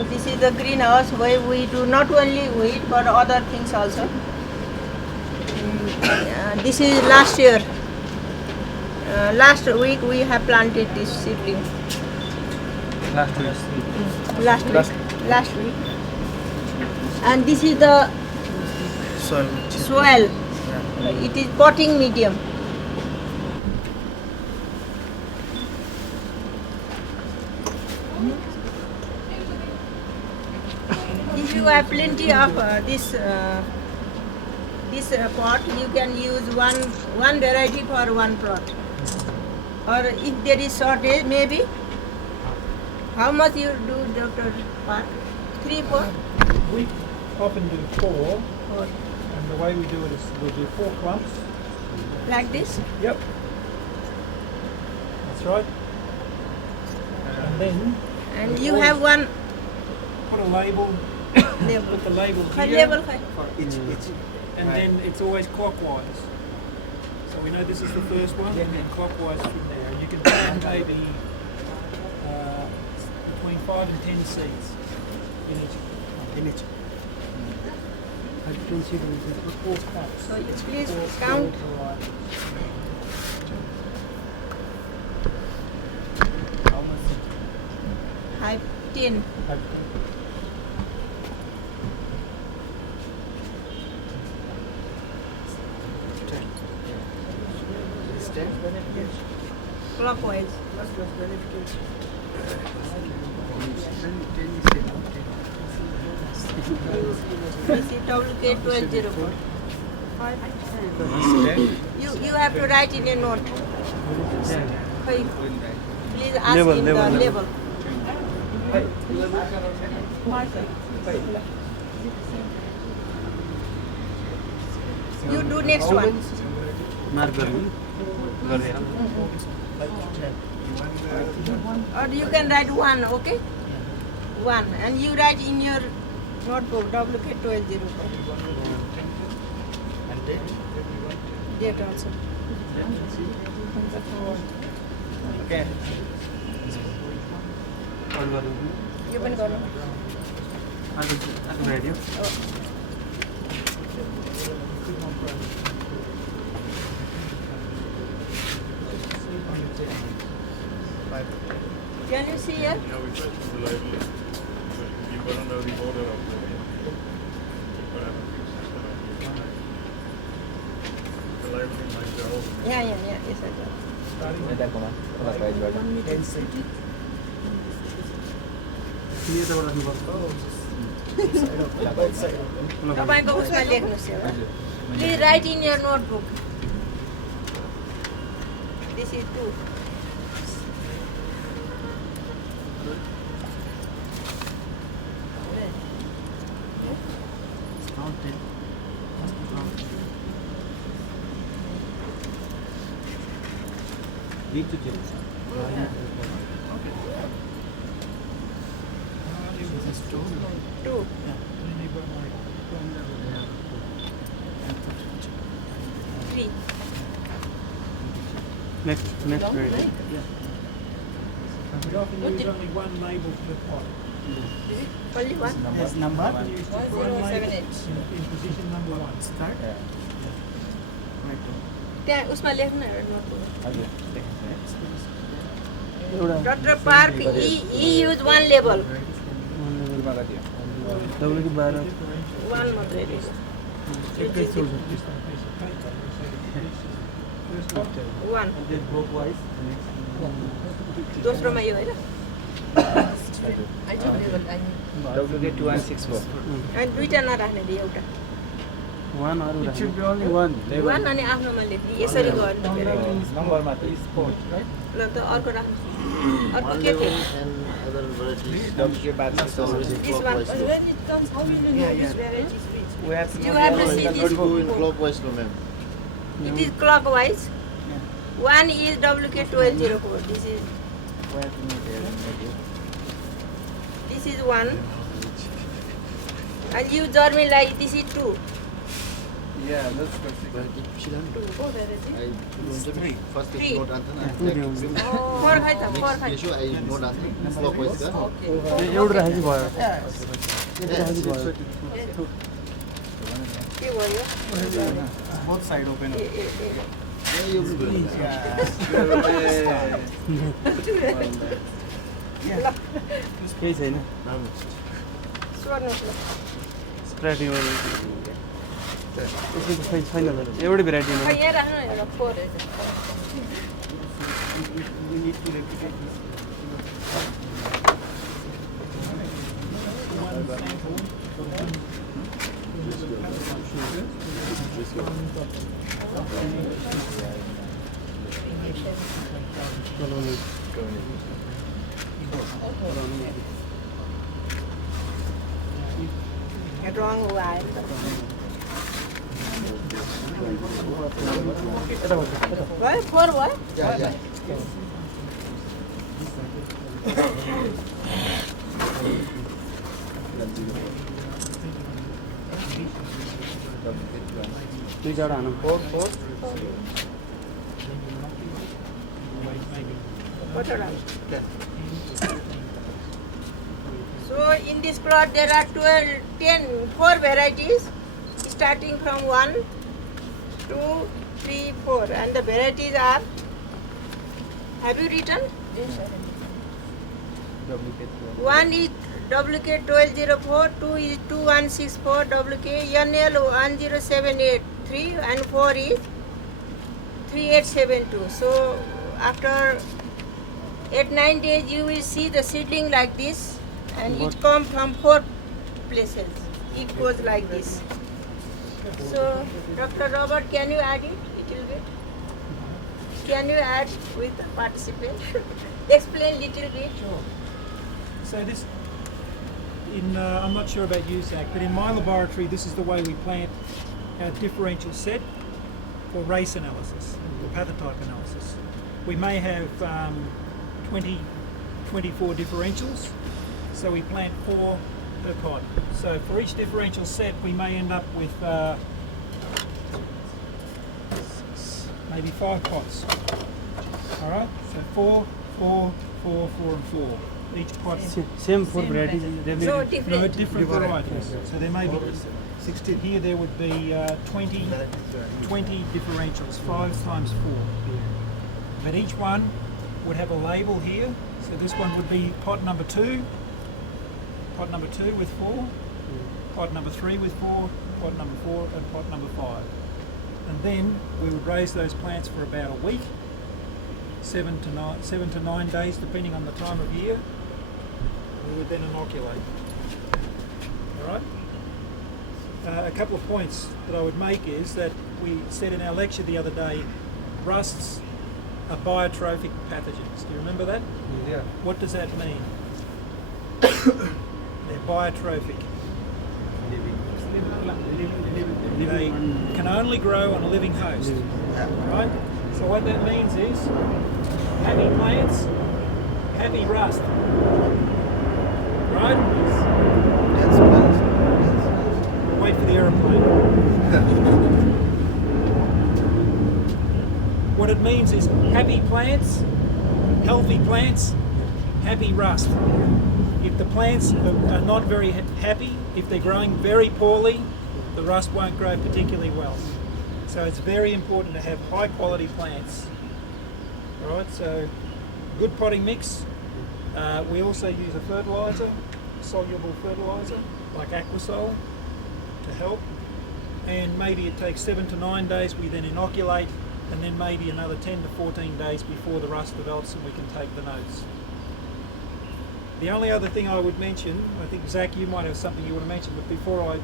So this is the greenhouse where we do not only wheat but other things also. This is last year. Last week we have planted this seedling. Last week. Last week. And this is the soil. It is potting medium. If you have plenty of this pot, you can use one variety for one plot. Or if there is shortage, maybe. How much you do, Dr. Park? 3, 4? We often do 4, 4. and the way we do it is we'll do 4 clumps. Like this? Yep. That's right. And then And you have one put a label, label. put the label High here, level, high. and then it's always clockwise. So we know this is the first one, and then clockwise from there. And you can plant maybe between 5 and 10 seeds in each. So you please count. High 10. Clockwise. This is WK1204. You have to write in a note. Please ask him the label. You do next one. Or you can write 1, okay? 1. And you write in your notebook WK1204. Date also. Okay. You can go now. Aku radio. Can you see here? Yeah, we put the label. But you've got to know the order of the whatever things is the labeling like the whole. Yeah, yes, I do. Starting with 10 seeds. तपाईँको उसमा लेख्नुहोस् एउटा. Please write in your notebook. This is 2. Two. Three. Next radio. We often use only one label per pot. Only one? Yes, number. One label 1078. in position number 1. Start. त्यहाँ उसमा लेख्नु एउटा notebook. हजुर. Dr. Park, he used one label. W12 One मात्रै रहेछ. One. दोस्रोमा यो होइन? WK2164. अनि दुईटा नराख्ने दिए एउटा. One or it should be only one. One अनि आफ्नोमा लेख्ने यसरी गर्नु. Number मात्र is 4, right? ल त अर्को राख्नु. अर्को के थियो? This one. When it comes, how will you know which variety is which? We have to You have to see this. Go in clockwise, no ma'am. It is clockwise. One is WK1204. This is one. And you join me like this is 2. Yeah, that's basic. Four varieties. Three. First Three. note answer. Four khaita, four khaita. Issue I note answer. Clockwise. एउटा राखेको भयो के भयो both side open केही छैन स्वर्णको spread यसको त छैन एउटै भेराइटी खै यहाँ राख्नु न एउटा फोर रङ आयो भयो फोर भयो दुईवटा हानौँ So in this plot there are 4 varieties starting from 1, 2, 3, 4 and the varieties are, have you written? Yes, sir. 1 is WK1204, 2 is 2164 WK, NL10783 and 4 is 3872. So after 8-9 days you will see the seedling like this and it comes from 4 places. It goes like this. So Dr. Robert, can you add it little bit? Can you add with the participant? Explain little bit. So this, I'm not sure about you, Zach, but in my laboratory, this is the way we plant our differential set for race analysis, or pathotype analysis. We may have 24 differentials, so we plant 4 per pod. So for each differential set, we may end up with maybe 5 pods. All right, so 4, 4, 4, 4, and 4. Each pod. Same 4 varieties So No, different. different varieties. So there may be 16. Here there would be 20 differentials, 5 times 4. But each one would have a label here. So this one would be pot number 2 with 4, pot number 3 with 4, pot number 4 and pot number 5. And then we would raise those plants for about a week, 7 to 9 days depending on the time of year. We would then inoculate. Alright? A couple of points that I would make is that we said in our lecture the other day, rusts are biotrophic pathogens. Do you remember that? Yeah. What does that mean? They're biotrophic. They can only grow on a living host. Right? So what that means is happy plants, happy rust. Right? Wait for the aeroplane. What it means is happy plants, healthy plants, happy rust. If the plants are not very happy, if they're growing very poorly, the rust won't grow particularly well. So it's very important to have high quality plants. Alright, so good potting mix. We also use a fertiliser, soluble fertiliser, like Aquasol to help. And maybe it takes 7 to 9 days, we then inoculate, and then maybe another 10 to 14 days before the rust develops and we can take the notes. The only other thing I would mention, I think Zach you might have something you want to mention, but before I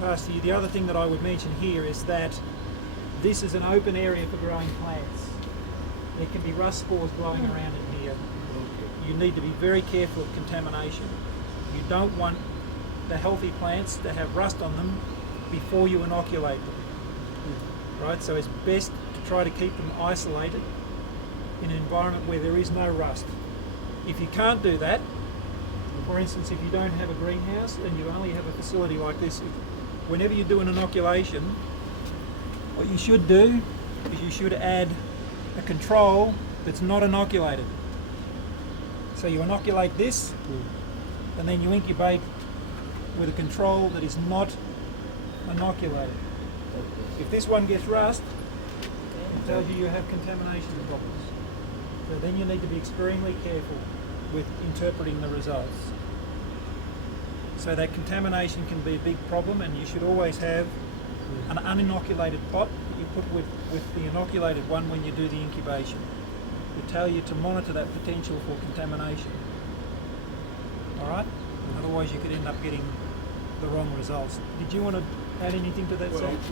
pass to you, the other thing that I would mention here is that this is an open area for growing plants. There can be rust spores blowing around in here. You need to be very careful of contamination. You don't want the healthy plants to have rust on them before you inoculate them. Right, so it's best to try to keep them isolated in an environment where there is no rust. If you can't do that, for instance, if you don't have a greenhouse and you only have a facility like this whenever you do an inoculation, what you should do is you should add a control that's not inoculated. So you inoculate this, and then you incubate with a control that is not inoculated. If this one gets rust, it tells you have contamination problems. So then you need to be extremely careful with interpreting the results. So that contamination can be a big problem, and you should always have an uninoculated pot that you put with the inoculated one when you do the incubation. It tell you to monitor that potential for contamination. Alright? Otherwise you could end up getting the wrong results. Did you want to add anything to that, Well, Sam? we